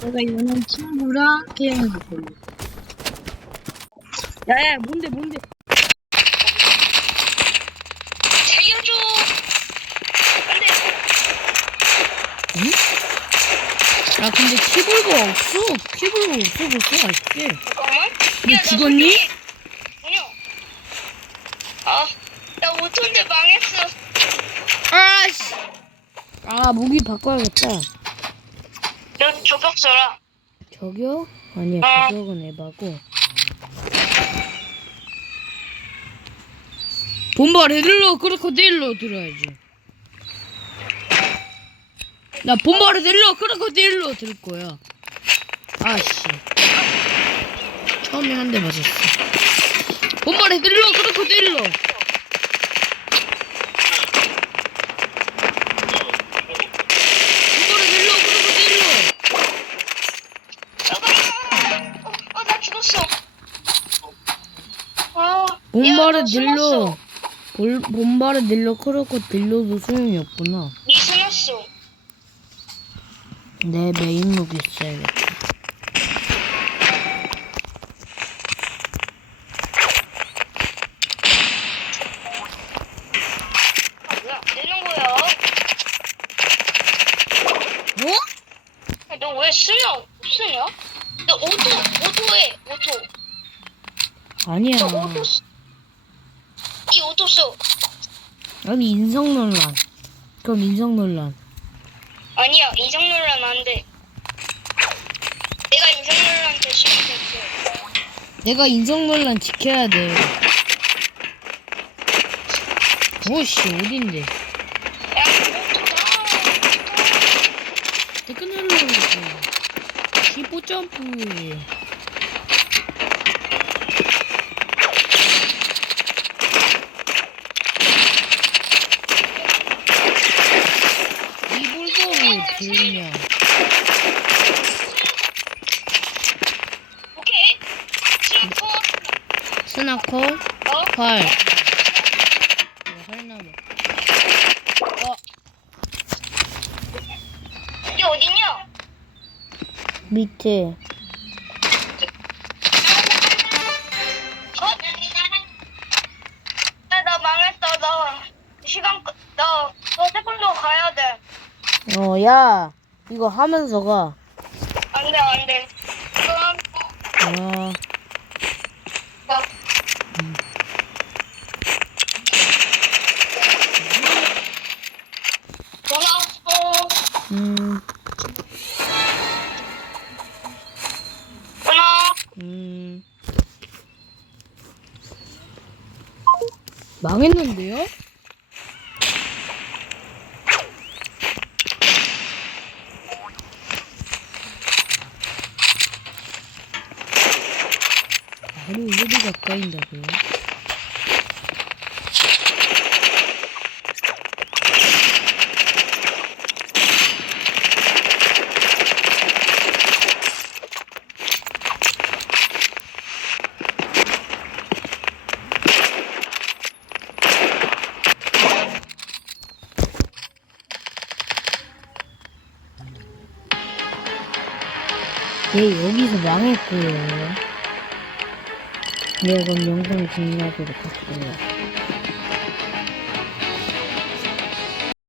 내가 이거는 친구랑 게임을 할 거야. 야야 뭔데 뭔데? 살려줘. 안돼. 아 근데 키볼가 없어. 키볼가 없어 벌써 아쉽게. 잠깐만. 너 야, 나 죽었니? 솔직히- 아니요. 아, 나 오토인데 망했어. 아씨. 아 무기 바꿔야겠다. 너 조각 써라. 저기요? 아니야 어. 저격은 에바고. 본바를 들러 크로코딜로 들어야지. 나 본바를 들러 크로코딜로 들 거야. 아씨. 처음에 한 대 맞았어. 본바를 들러 크로코딜로. 본바를 들러 크로코딜로. 잠깐만. 어, 어, 나 죽었어. 들러. 숨었어. 볼, 본바를 들러 크로코 딜로도 소용이 없구나. 니 숨었어. 내 메인룩 있어야겠다. 아, 뭐야? 내는 거야? 어? 너왜 쓰냐? 없으냐? 너 오토, 오토해, 오토. 아니야. 너 오토 쓰. 여기 인성 논란. 그럼 인성 논란. 아니야, 인성 논란 안 돼. 내가 인성 논란 대신 됐어. 내가 인성 논란 지켜야 돼. 오씨 어딘데? 야, 오토다. 댓글 눌러야지. 15 점프. 이 볼버를 들으면 오케이. 슬퍼. 스나커 어? 활. 활나무. 어 이게 어딨냐? 밑에 어, 야, 이거 하면서 가. 안 돼, 안 돼. 그럼, 아, 나. 전화 왔어. 음, 전화. 음. 망했는데요? 바로 여기 가까이인다고요? 예, 여기서 망했고요. 네, 그럼 영상 종료하도록 할게요.